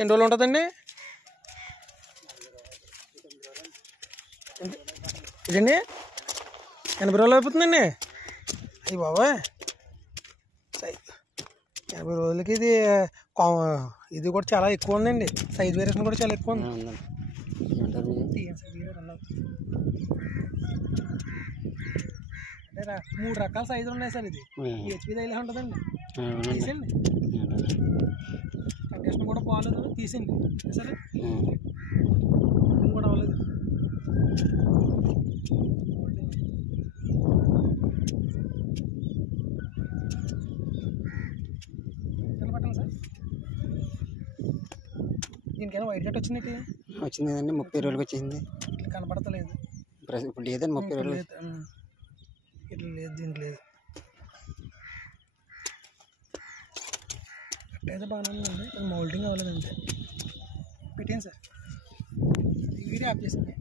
ఎన్ని రోజులు ఉంటుందండి ఇదండి? 80 రోజులు అయిపోతుందండి. అయ్యి బాబాయ్, 80 రోజులకి ఇది కూడా చాలా ఎక్కువ ఉందండి. సైజ్ వేరియేషన్ కూడా చాలా ఎక్కువ ఉంది. అంటే 3 రకాల సైజులు ఉన్నాయి సార్. ఇది హెచ్పి ఇలా ఉంటుందండి. తీసండి, కండిషన్ కూడా బాగాలేదు, తీసండి సరే. కూడా అవ్వలేదు. పట్టాలి సార్. దీనికైనా వైట్ కట్ వచ్చింది కదండి. 30 రోజులకి వచ్చింది. కనపడతలేదు ఇప్పుడు లేదండి. 30 రోజులు ఇట్లా లేదు, దీనికి లేదు. కట్ అయితే బాగానే ఉందండి, మౌల్టింగ్ అవ్వలేదు అంతే. పెట్టాను సార్, వీడియో ఆఫ్ చేసింది.